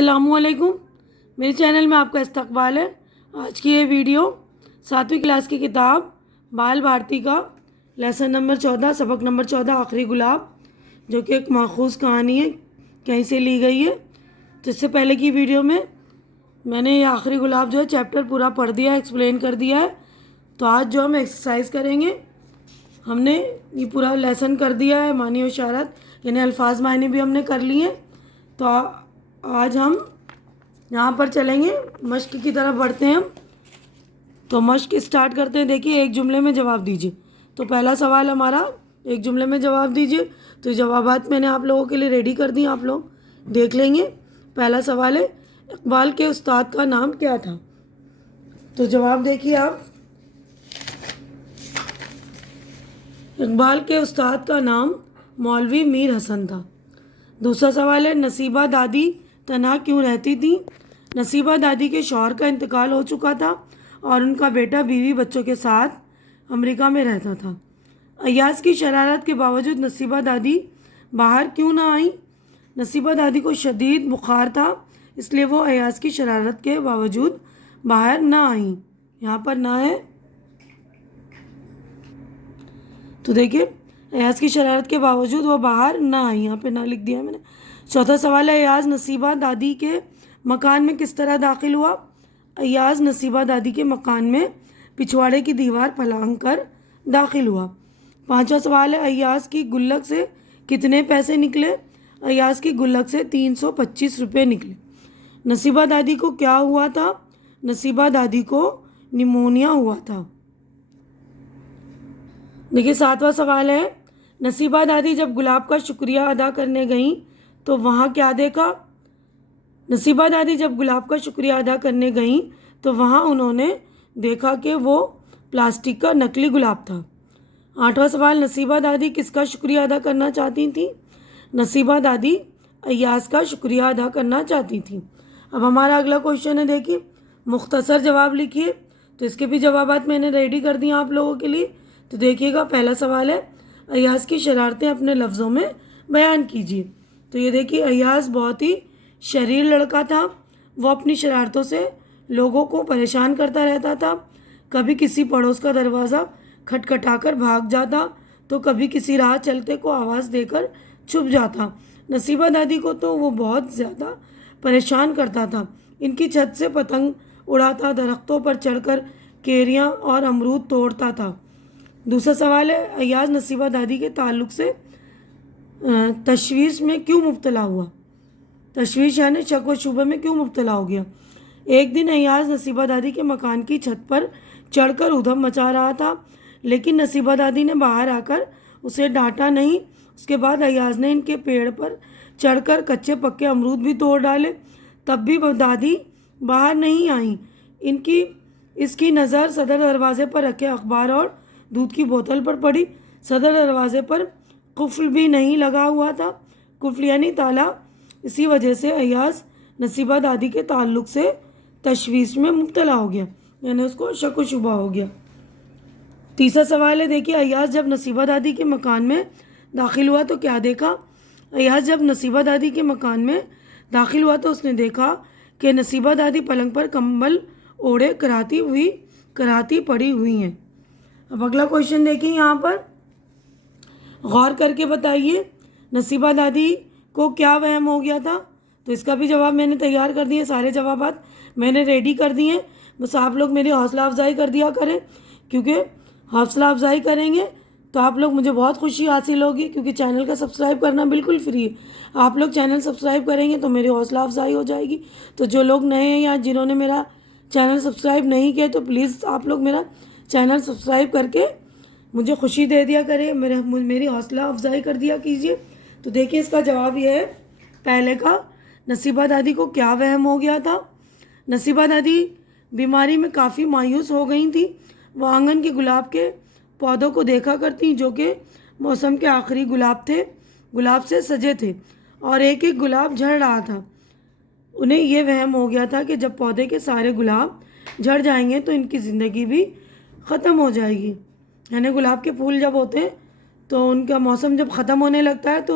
अस्सलामुअलैकुम। मेरे चैनल में आपका इस्तकबाल है। आज की ये वीडियो 7वीं क्लास की किताब बाल भारती का लेसन नंबर 14 सबक नंबर 14 आखिरी गुलाब, जो कि एक माखूज़ कहानी है, कहीं से ली गई है। तो इससे पहले की वीडियो में मैंने ये आखिरी गुलाब जो है चैप्टर पूरा पढ़ दिया है, एक्सप्लेन कर दिया है। तो आज जो हम एक्सरसाइज करेंगे, हमने ये पूरा लेसन कर दिया है, मानी और इशारत यानी अल्फाज मायने भी हमने कर लिए हैं। तो आज हम यहाँ पर चलेंगे, मश्क की तरफ बढ़ते हैं हम। तो मश्क स्टार्ट करते हैं। देखिए, एक जुमले में जवाब दीजिए। तो पहला सवाल हमारा, एक जुमले में जवाब दीजिए। तो जवाबात मैंने आप लोगों के लिए रेडी कर दी, आप लोग देख लेंगे। पहला सवाल है, इकबाल के उस्ताद का नाम क्या था? तो जवाब देखिए आप, इकबाल के उस्ताद का नाम मौलवी मीर हसन था। दूसरा सवाल है, नसीबा दादी तन्हा क्यों रहती थी? नसीबा दादी के शौहर का इंतकाल हो चुका था और उनका बेटा बीवी बच्चों के साथ अमेरिका में रहता था। अय्याज की शरारत के बावजूद नसीबा दादी बाहर क्यों ना आई? नसीबा दादी को शदीद बुखार था, इसलिए वो अय्याज की शरारत के बावजूद बाहर ना आई। यहाँ पर ना है, तो देखिए, अय्याज की शरारत के बावजूद वो बाहर ना आई, यहाँ पे ना लिख दिया मैंने। चौथा सवाल है, अय्याज नसीबा दादी के मकान में किस तरह दाखिल हुआ? अय्याज नसीबा दादी के मकान में पिछवाड़े की दीवार फलांग कर दाखिल हुआ। पांचवा सवाल है, अय्याज की गुल्लक से कितने पैसे निकले? अय्याज की गुल्लक से 325 रुपये निकले। नसीबा दादी को क्या हुआ था? नसीबा दादी को निमोनिया हुआ था। देखिए, सातवां सवाल है, नसीबा दादी जब गुलाब का शुक्रिया अदा करने गईं तो वहाँ क्या देखा? नसीबा दादी जब गुलाब का शुक्रिया अदा करने गईं तो वहाँ उन्होंने देखा कि वो प्लास्टिक का नकली गुलाब था। आठवां सवाल, नसीबा दादी किसका शुक्रिया अदा करना चाहती थी? नसीबा दादी अय्याज का शुक्रिया अदा करना चाहती थी। अब हमारा अगला क्वेश्चन है, देखिए, मुख्तसर जवाब लिखिए। तो इसके भी जवाबात मैंने रेडी कर दिए आप लोगों के लिए। तो देखिएगा, पहला सवाल है, अय्याज की शरारतें अपने लफ्ज़ों में बयान कीजिए। तो ये देखिए, अय्याज बहुत ही शरीर लड़का था। वो अपनी शरारतों से लोगों को परेशान करता रहता था। कभी किसी पड़ोस का दरवाज़ा खटखटाकर भाग जाता, तो कभी किसी राह चलते को आवाज़ देकर छुप जाता। नसीबा दादी को तो वो बहुत ज़्यादा परेशान करता था। इनकी छत से पतंग उड़ाता, दरख्तों पर चढ़कर केरियाँ और अमरूद तोड़ता था। दूसरा सवाल है, अय्याज नसीबा दादी के ताल्लुक़ से तशवीश में क्यों मुब्तला हुआ? तशवीश यानी शक व शुबे में क्यों मुब्तला हो गया? एक दिन अय्याज नसीबा दादी के मकान की छत पर चढ़कर उधम मचा रहा था, लेकिन नसीबा दादी ने बाहर आकर उसे डांटा नहीं। उसके बाद अय्याज ने इनके पेड़ पर चढ़कर कच्चे पक्के अमरूद भी तोड़ डाले, तब भी दादी बाहर नहीं आई। इसकी नज़र सदर दरवाजे पर रखे अखबार और दूध की बोतल पर पड़ी। सदर दरवाजे पर कुफ्ल भी नहीं लगा हुआ था, कुफ्ल यानी ताला। इसी वजह से अय्याज नसीबा दादी के ताल्लुक़ से तशवीश में मुब्तला हो गया, यानी उसको शक व शुबा हो गया। तीसरा सवाल है, देखिए, अय्याज जब नसीबा दादी के मकान में दाखिल हुआ तो क्या देखा? अय्याज जब नसीबा दादी के मकान में दाखिल हुआ तो उसने देखा कि नसीबा दादी पलंग पर कंबल ओढ़े कराती पड़ी हुई हैं। अब अगला क्वेश्चन देखिए, यहाँ पर गौर करके बताइए, नसीबा दादी को क्या वहम हो गया था? तो इसका भी जवाब मैंने तैयार कर दिए, सारे जवाबात मैंने रेडी कर दिए हैं। बस आप लोग मेरी हौसला अफजाई कर दिया करें, क्योंकि हौसला अफजाई करेंगे तो आप लोग मुझे बहुत खुशी हासिल होगी, क्योंकि चैनल का सब्सक्राइब करना बिल्कुल फ्री है। आप लोग चैनल सब्सक्राइब करेंगे तो मेरी हौसला अफजाई हो जाएगी। तो जो लोग नए हैं या जिन्होंने मेरा चैनल सब्सक्राइब नहीं किया, तो प्लीज़ आप लोग मेरा चैनल सब्सक्राइब करके मुझे खुशी दे दिया करें, मेरी हौसला अफजाई कर दिया कीजिए। तो देखिए, इसका जवाब ये है, पहले का, नसीबा दादी को क्या वहम हो गया था? नसीबा दादी बीमारी में काफ़ी मायूस हो गई थी। वो आंगन के गुलाब के पौधों को देखा करती, जो कि मौसम के आखिरी गुलाब से सजे थे और एक एक गुलाब झड़ रहा था। उन्हें यह वहम हो गया था कि जब पौधे के सारे गुलाब झड़ जाएंगे तो इनकी ज़िंदगी भी ख़त्म हो जाएगी। यानी गुलाब के फूल जब होते हैं तो उनका मौसम जब ख़त्म होने लगता है तो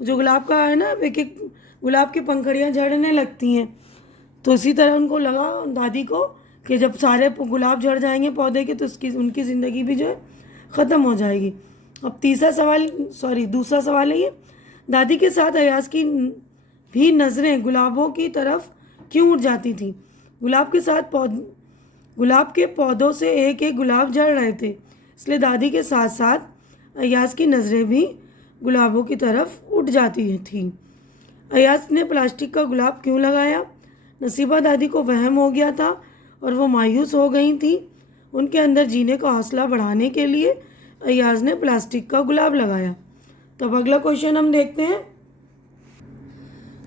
जो गुलाब का है ना, एक एक गुलाब की पंखुड़ियाँ झड़ने लगती हैं। तो इसी तरह उनको लगा दादी को कि जब सारे गुलाब झड़ जाएंगे पौधे के तो उनकी ज़िंदगी भी जो है ख़त्म हो जाएगी। अब दूसरा सवाल है ये, दादी के साथ अयाज की भी नज़रें गुलाबों की तरफ क्यों उठ जाती थी? गुलाब के पौधों से एक एक गुलाब झड़ रहे थे, इसलिए दादी के साथ साथ अयाज की नज़रें भी गुलाबों की तरफ उठ जाती थी। अयाज ने प्लास्टिक का गुलाब क्यों लगाया? नसीबा दादी को वहम हो गया था और वो मायूस हो गई थी। उनके अंदर जीने का हौसला बढ़ाने के लिए अयाज ने प्लास्टिक का गुलाब लगाया। तो अब अगला क्वेश्चन हम देखते हैं।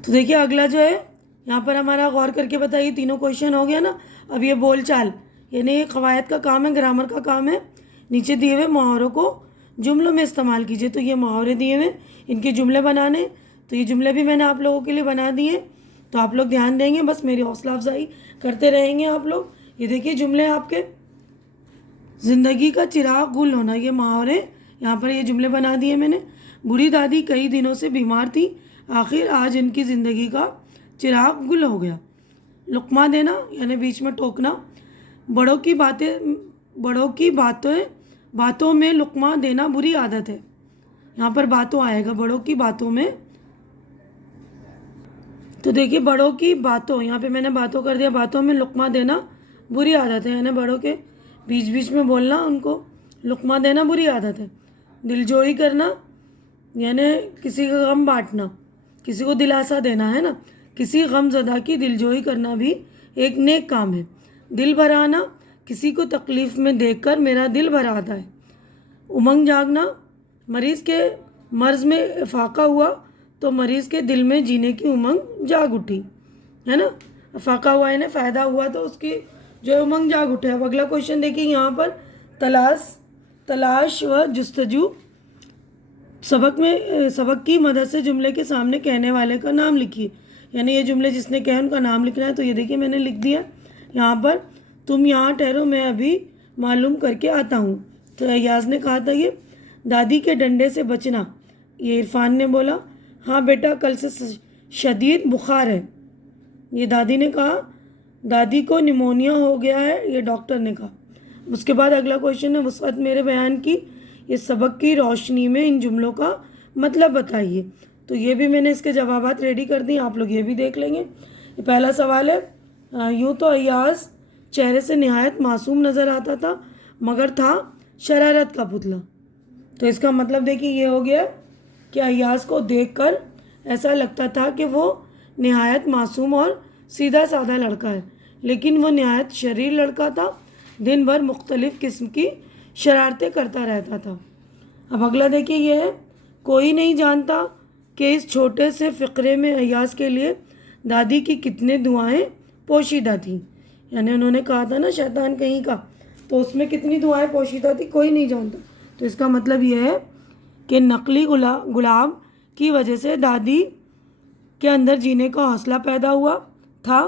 तो देखिए अगला जो है यहाँ पर हमारा गौर करके बताइए, तीनों क्वेश्चन हो गया ना। अब ये बोलचाल यानी ये कवायद का काम है, ग्रामर का काम है। नीचे दिए हुए मुहावरों को जुमलों में इस्तेमाल कीजिए। तो ये मुहावरे दिए हुए, इनके जुमले बनाने, तो ये जुमले भी मैंने आप लोगों के लिए बना दिए। तो आप लोग ध्यान देंगे, बस मेरी हौसला अफजाई करते रहेंगे आप लोग। ये देखिए जुमले आपके, ज़िंदगी का चिराग गुल होना, ये मुहावरे यहाँ पर ये जुमले बना दिए मैंने। बूढ़ी दादी कई दिनों से बीमार थी, आखिर आज इनकी ज़िंदगी का चिराग गुल हो गया। लुक़मा देना यानी बीच में टोकना, बड़ों की बातों में लुक़मा देना बुरी आदत है। यहाँ पर बातों आएगा, बड़ों की बातों में। तो देखिए बड़ों की बातों, यहाँ पे मैंने बातों कर दिया, बातों में लुक़मा देना बुरी आदत है, यानी बड़ों के बीच बीच में बोलना, उनको लुक़मा देना बुरी आदत है। दिलजोई करना यानी किसी का गम बांटना, किसी को दिलासा देना, है ना। किसी गमज़दा की दिलजोई करना भी एक नेक काम है। दिल भर आना, किसी को तकलीफ़ में देखकर मेरा दिल भर आता है। उमंग जागना, मरीज़ के मर्ज़ में फाका हुआ तो मरीज़ के दिल में जीने की उमंग जाग उठी, है ना। फाका हुआ यानी फ़ायदा हुआ तो उसकी जो उमंग जाग उठे। अब अगला क्वेश्चन देखिए यहाँ पर, तलाश व जुस्तजू। सबक की मदद से जुमले के सामने कहने वाले का नाम लिखिए, यानी ये जुमले जिसने कहे उनका नाम लिखना है। तो ये देखिए मैंने लिख दिया यहाँ पर, तुम यहाँ ठहरो मैं अभी मालूम करके आता हूँ। तो अयाज ने कहा था ये। दादी के डंडे से बचना, ये इरफान ने बोला। हाँ बेटा कल से शदीद बुखार है, ये दादी ने कहा। दादी को निमोनिया हो गया है, ये डॉक्टर ने कहा। उसके बाद अगला क्वेश्चन है, वसअत मेरे बयान की ये सबक की रोशनी में इन जुमलों का मतलब बताइए। तो ये भी मैंने इसके जवाबात रेडी कर दिए, आप लोग ये भी देख लेंगे। ये पहला सवाल है, यूँ तो अयाज चेहरे से निहायत मासूम नज़र आता था मगर था शरारत का पुतला। तो इसका मतलब देखिए ये हो गया कि अयाज को देखकर ऐसा लगता था कि वो निहायत मासूम और सीधा साधा लड़का है, लेकिन वो निहायत शरीर लड़का था, दिन भर मुख्तलिफ़ किस्म की शरारतें करता रहता था। अब अगला देखिए ये है, कोई नहीं जानता कि इस छोटे से फ़िक्रे में अयाज के लिए दादी की कितने दुआएं पोशीदा थी। यानी उन्होंने कहा था ना शैतान कहीं का, तो उसमें कितनी दुआएं पोशीदा थी कोई नहीं जानता। तो इसका मतलब ये है कि नकली गुलाब की वजह से दादी के अंदर जीने का हौसला पैदा हुआ था।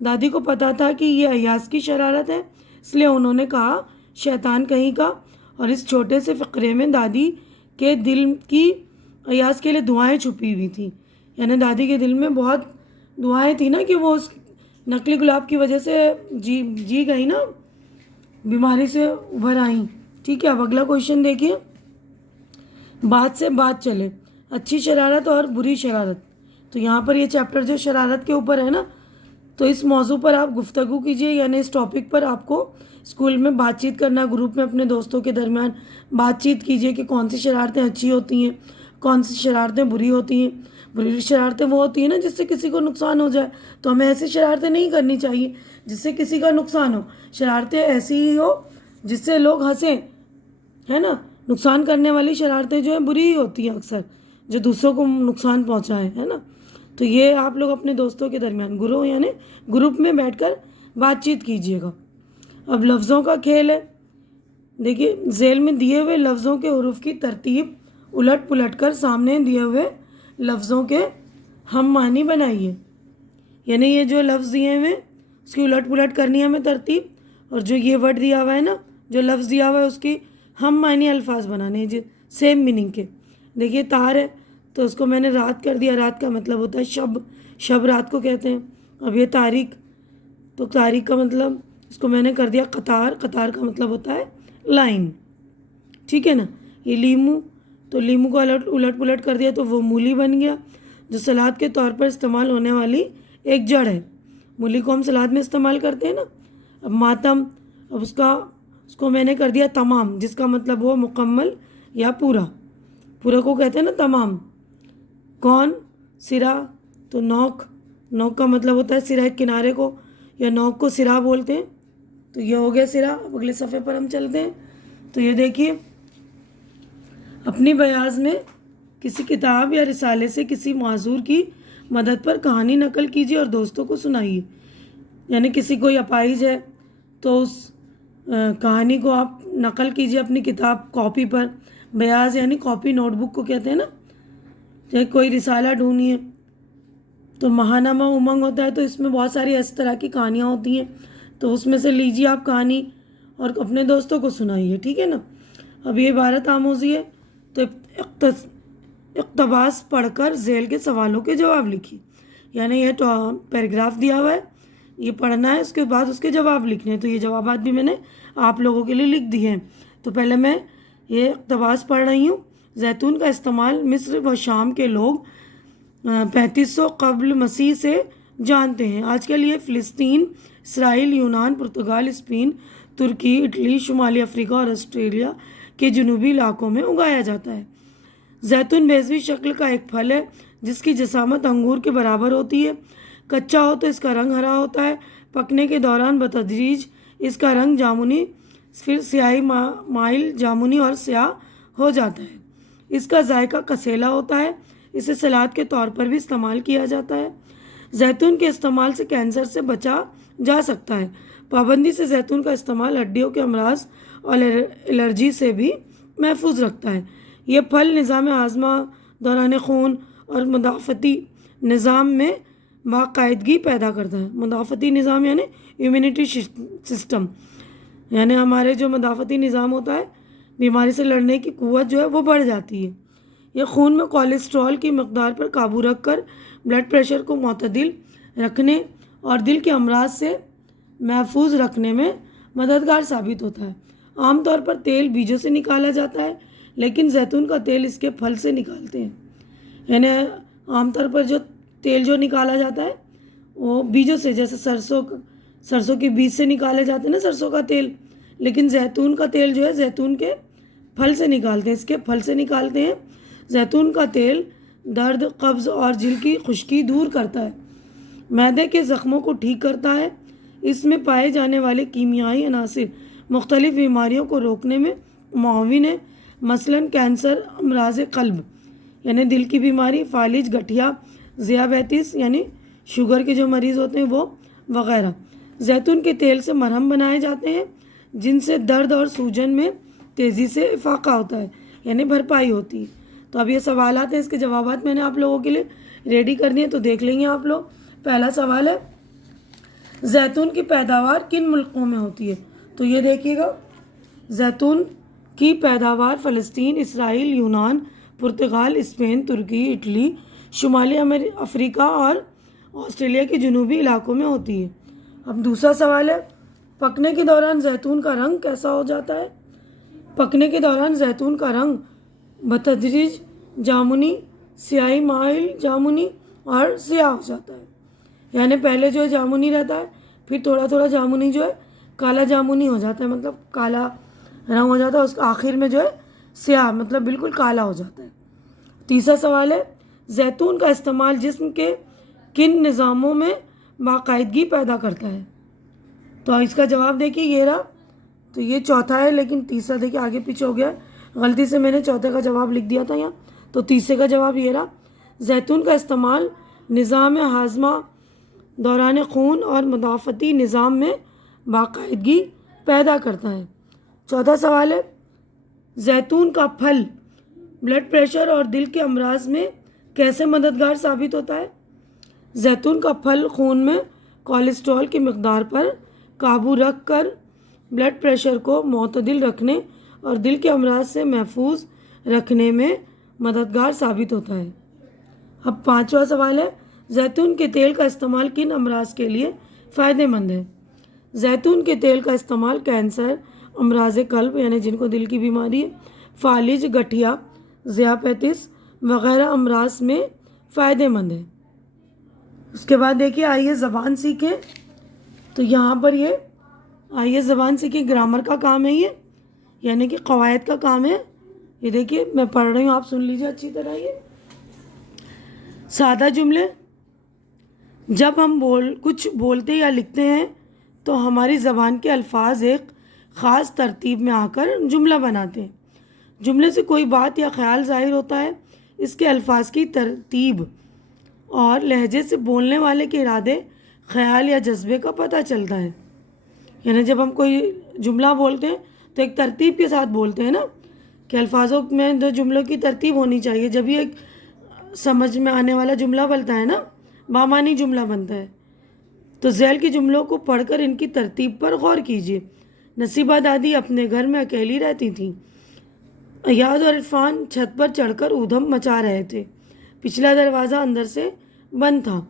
दादी को पता था कि ये अयाज की शरारत है, इसलिए उन्होंने कहा शैतान कहीं का। और इस छोटे से फ़िक्रे में दादी के दिल की अयाज के लिए दुआएं छुपी हुई थी, यानी दादी के दिल में बहुत दुआएं थी ना कि वो उस नकली गुलाब की वजह से जी गई ना, बीमारी से उभर आई। ठीक है, अब अगला क्वेश्चन देखिए, बात से बात चले, अच्छी शरारत और बुरी शरारत। तो यहाँ पर ये चैप्टर जो शरारत के ऊपर है ना, तो इस मौजू पर आप गुफ्तगू कीजिए, यानी इस टॉपिक पर आपको स्कूल में बातचीत करना, ग्रुप में अपने दोस्तों के दरमियान बातचीत कीजिए कि कौन सी शरारतें अच्छी होती हैं, कौन सी शरारतें बुरी होती हैं। बुरी शरारतें वो होती हैं ना जिससे किसी को नुकसान हो जाए, तो हमें ऐसी शरारतें नहीं करनी चाहिए जिससे किसी का नुकसान हो। शरारतें ऐसी ही हो जिससे लोग हंसें, है ना। नुकसान करने वाली शरारतें जो है बुरी ही होती हैं अक्सर, जो दूसरों को नुकसान पहुंचाएं, है ना। तो ये आप लोग अपने दोस्तों के दरमियान ग्रुप में बैठकर बातचीत कीजिएगा। अब लफ्ज़ों का खेल है। देखिए झेल में दिए हुए लफ्ज़ों के हुरूफ की तरतीब उलट पुलट कर सामने दिए हुए लफ्ज़ों के हम मानी बनाइए, यानी ये जो लफ्ज़ दिए हुए उसकी उलट पुलट करनी है हमें तरतीब, और जो ये वर्ड दिया हुआ है ना, जो लफ्ज़ दिया हुआ है उसकी हम मानी अल्फाज बनाने हैं जो सेम मीनिंग के। देखिए तार है, तो उसको मैंने रात कर दिया। रात का मतलब होता है शब, शब रात को कहते हैं। अब ये तारीख, तो तारीख का मतलब इसको मैंने कर दिया कतार, कतार का मतलब होता है लाइन, ठीक है ना। ये लीमू, तो लीमू को उलट पुलट कर दिया तो वो मूली बन गया, जो सलाद के तौर पर इस्तेमाल होने वाली एक जड़ है। मूली को हम सलाद में इस्तेमाल करते हैं ना। अब मातम, अब उसको मैंने कर दिया तमाम, जिसका मतलब वो मुकम्मल या पूरा, पूरा को कहते हैं ना तमाम। कौन, सिरा, तो नोक, नोक का मतलब होता है सिरा, किनारे को या नोक को सिरा बोलते हैं। तो ये हो गया सिरा। अब अगले सफ़े पर हम चलते हैं। तो ये देखिए, अपनी बयाज में किसी किताब या रिसाले से किसी माजूर की मदद पर कहानी नकल कीजिए और दोस्तों को सुनाइए। यानी किसी कोई अपाहिज है तो उस कहानी को आप नकल कीजिए अपनी किताब, कॉपी पर। बयाज यानी कॉपी, नोटबुक को कहते हैं ना। चाहे कोई रिसाला ढूंढिए, तो महानामा उमंग होता है, तो इसमें बहुत सारी इस तरह की कहानियाँ होती हैं, तो उसमें से लीजिए आप कहानी और अपने दोस्तों को सुनाइए, ठीक है ना। अब ये इबारत आमोज़ी है, तो इक़्तबास पढ़कर झेल के सवालों के जवाब लिखिए। यानी ये तो पैराग्राफ दिया हुआ है, ये पढ़ना है, उसके बाद उसके जवाब लिखने हैं। तो ये जवाबात भी मैंने आप लोगों के लिए लिख दिए हैं। तो पहले मैं ये इक़्तबास पढ़ रही हूँ। जैतून का इस्तेमाल मिस्र व शाम के लोग 3500 कब्ल मसीह से जानते हैं। आजकल ये फ़िलिस्तीन, इसराइल, यूनान, पुर्तगाल, स्पेन, तुर्की, इटली, शुमाली अफ्रीका और ऑस्ट्रेलिया के जनूबी इलाकों में उगाया जाता है। जैतून बेज़वी शक्ल का एक फल है जिसकी जसामत अंगूर के बराबर होती है। कच्चा हो तो इसका रंग हरा होता है, पकने के दौरान बतदरीज इसका रंग जामुनी, फिर स्याही माइल जामुनी और स्याह हो जाता है। इसका जायका कसेला होता है। इसे सलाद के तौर पर भी इस्तेमाल किया जाता है। जैतून के इस्तेमाल से कैंसर से बचा जा सकता है। पाबंदी से जैतून का इस्तेमाल हड्डियों के अमराज और एलर्जी से भी महफूज रखता है। ये फल निज़ाम हाजमा, दौरान खून और मुदाफ़ती निज़ाम में बाकायदगी पैदा करता है। मुदाफ़ती निज़ाम यानी इम्यूनिटी सिस्टम, यानी हमारे जो मुदाफ़ती निज़ाम होता है, बीमारी से लड़ने की क़ुव्वत जो है वो बढ़ जाती है। यह खून में कोलेस्ट्रॉल की मकदार पर काबू रखकर ब्लड प्रेशर को मुतदिल रखने और दिल के अमराज से महफूज रखने में मददगार साबित होता है। आमतौर पर तेल बीजों से निकाला जाता है, लेकिन जैतून का तेल इसके फल से निकालते हैं। यानी आमतौर पर जो तेल जो निकाला जाता है वो बीजों से, जैसे सरसों के बीज से निकाले जाते हैं ना सरसों का तेल, लेकिन जैतून का तेल जो है जैतून के फल से निकालते हैं, इसके फल से निकालते हैं। जैतून का तेल दर्द, कब्ज़ और जिल की खुश्की दूर करता है, मैदे के ज़ख्मों को ठीक करता है। इसमें पाए जाने वाले कीमियाई अनासिर मुख्तलिफ़ बीमारियों को रोकने में मुआविन है, मसलन कैंसर, अमराज क़ल्ब यानी दिल की बीमारी, फालिज, गठिया, ज़ियाबेतिस यानी शुगर के जो मरीज़ होते हैं वो वगैरह। जैतून के तेल से मरहम बनाए जाते हैं जिनसे दर्द और सूजन में तेज़ी से इफाक़ा होता है, यानी भरपाई होती है। तो अब ये सवाल हैं, इसके जवाबात मैंने आप लोगों के लिए रेडी कर दिए, तो देख लेंगे आप लोग। पहला सवाल है, जैतून की पैदावार किन मुल्कों में होती है? तो ये देखिएगा, जैतून की पैदावार फ़लस्तीन, इसराइल, यूनान, पुर्तगाल, स्पेन, तुर्की, इटली, शुमाली अफ्रीका और ऑस्ट्रेलिया के जनूबी इलाकों में होती है। अब दूसरा सवाल है, पकने के दौरान जैतून का रंग कैसा हो जाता है? पकने के दौरान जैतून का रंग बतदरीज जामुनी, स्याही माइल जामुनी और स्याह हो जाता है। यानी पहले जो है जामुनी रहता है, फिर थोड़ा थोड़ा जामुनी जो है काला जामुनी हो जाता है, मतलब काला रंग हो जाता है। उसका आखिर में जो है स्याह, मतलब बिल्कुल काला हो जाता है। तीसरा सवाल है, जैतून का इस्तेमाल जिस्म के किन निज़ामों में बाकायदगी पैदा करता है? तो इसका जवाब देखिए, ये रहा। तो ये चौथा है, लेकिन तीसरा देखिए आगे पीछे हो गया है, गलती से मैंने चौथे का जवाब लिख दिया था यहाँ। तो तीसरे का जवाब ये रहा, जैतून का इस्तेमाल निज़ाम हाजमा, दौरान खून और मुदाफ़ती निज़ाम में बाकायदगी पैदा करता है। चौथा सवाल है, जैतून का फल ब्लड प्रेशर और दिल के अमराज में कैसे मददगार साबित होता है? जैतून का फल खून में कोलेस्ट्रॉल की मकदार पर काबू रख कर ब्लड प्रेशर को मुतदिल रखने और दिल के अमराज से महफूज रखने में मददगार साबित होता है। अब 5वां सवाल है, जैतून के तेल का इस्तेमाल किन अमराज के लिए फ़ायदेमंद है? जैतून के तेल का इस्तेमाल कैंसर, अमराज कल्ब यानी जिनको दिल की बीमारी है, फालिज, गठिया, ज़ियापैटिस वगैरह अमराज में फ़ायदेमंद है। उसके बाद देखिए, आइए ज़बान सीखें। तो यहाँ पर ये आइए ज़बान सीखें ग्रामर का काम है ये, यानी कि कवायद का काम है। ये देखिए मैं पढ़ रही हूँ, आप सुन लीजिए अच्छी तरह। ये सादा जुमले, जब हम कुछ बोलते या लिखते हैं तो हमारी ज़बान के अल्फाज एक ख़ास तरतीब में आकर जुमला बनाते हैं। जुमले से कोई बात या ख्याल ज़ाहिर होता है। इसके अल्फाज की तरतीब और लहजे से बोलने वाले के इरादे, ख्याल या जज्बे का पता चलता है। यानी जब हम कोई जुमला बोलते हैं तो एक तरतीब के साथ बोलते हैं ना, कि अल्फाजों में जो जुमलों की तरतीब होनी चाहिए, जब भी एक समझ में आने वाला जुमला बनता है ना, बामानी जुमला बनता है। तो झैल के जुमलों को पढ़कर इनकी तरतीब पर गौर कीजिए। नसीबा दादी अपने घर में अकेली रहती थीं। अयाज और इरफान छत पर चढ़कर ऊधम मचा रहे थे। पिछला दरवाज़ा अंदर से बंद था।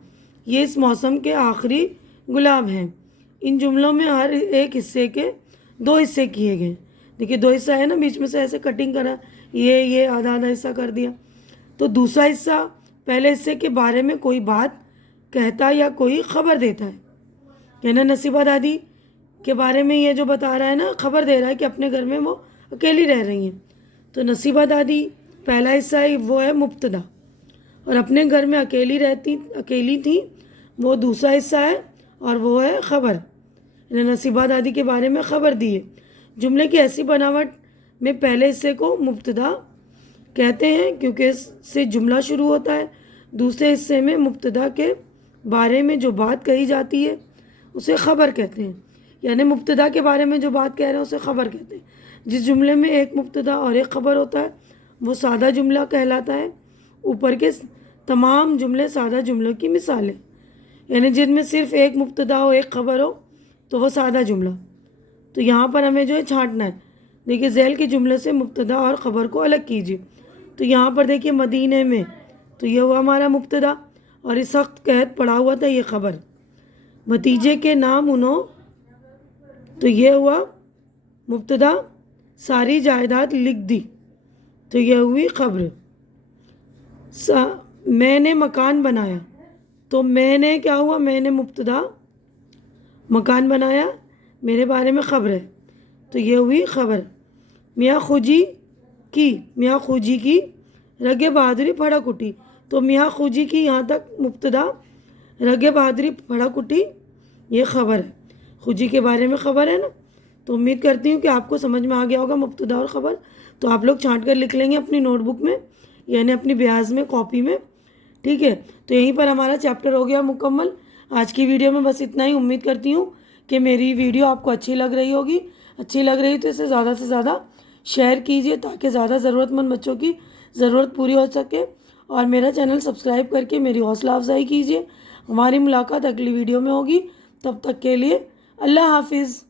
ये इस मौसम के आखिरी गुलाब हैं। इन जुमलों में हर एक हिस्से के 2 हिस्से किए गए। देखिए 2 हिस्सा है ना, बीच में से ऐसे कटिंग करा, ये आधा आधा हिस्सा कर दिया। तो दूसरा हिस्सा पहले हिस्से के बारे में कोई बात कहता या कोई खबर देता है। यानी नसीबा दादी के बारे में ये जो बता रहा है ना, खबर दे रहा है कि अपने घर में वो अकेली रह रही हैं। तो नसीबा दादी पहला हिस्सा है, वो है मुब्तदा, और अपने घर में अकेली थी, वो दूसरा हिस्सा है और वो है ख़बर। नसीबा दादी के बारे में ख़बर दी है। जुमले की ऐसी बनावट में पहले हिस्से को मुब्तदा कहते हैं क्योंकि इससे जुमला शुरू होता है। दूसरे हिस्से में मुब्तदा के बारे में जो बात कही जाती है उसे ख़बर कहते हैं। यानी मुब्तदा के बारे में जो बात कह रहे हैं उसे ख़बर कहते हैं। जिस जुमले में एक मुब्तदा और एक ख़बर होता है वो सादा जुमला कहलाता है। ऊपर के तमाम जुमले सादा जुमलों की मिसालें, यानी जिनमें सिर्फ एक मुब्तदा हो एक ख़बर हो तो वो सादा जुमला। तो यहाँ पर हमें जो है छांटना है। देखिए झैल के जुमले से मुब्तदा और ख़बर को अलग कीजिए। तो यहाँ पर देखिए मदीने में, तो ये हुआ हमारा मुब्तदा और इस वक्त कहत पड़ा हुआ था ये ख़बर। भतीजे के नाम उन्हों, तो ये हुआ मुब्तदा। सारी जायदाद लिख दी, तो ये हुई ख़बर। मैंने मकान बनाया, तो मैंने क्या हुआ, मैंने मुब्तदा, मकान बनाया मेरे बारे में ख़बर है, तो ये हुई ख़बर। मियाँ खूजी की रगे बहादुरी फड़क उठी, तो मियाँ खूजी की यहाँ तक मुब्तदा, रगे बहादुरी फड़क उठी ये ख़बर है। खूजी के बारे में ख़बर है ना। तो उम्मीद करती हूँ कि आपको समझ में आ गया होगा मुब्तदा और ख़बर। तो आप लोग छांट कर लिख लेंगे अपनी नोटबुक में, यानी अपनी ब्याज में, कॉपी में। ठीक है, तो यहीं पर हमारा चैप्टर हो गया मुकम्मल। आज की वीडियो में बस इतना ही। उम्मीद करती हूँ कि मेरी वीडियो आपको अच्छी लग रही होगी। अच्छी लग रही तो इसे ज़्यादा से ज़्यादा शेयर कीजिए ताकि ज़्यादा ज़रूरतमंद बच्चों की ज़रूरत पूरी हो सके। और मेरा चैनल सब्सक्राइब करके मेरी हौसला अफजाई कीजिए। हमारी मुलाकात अगली वीडियो में होगी। तब तक के लिए अल्लाह हाफिज़।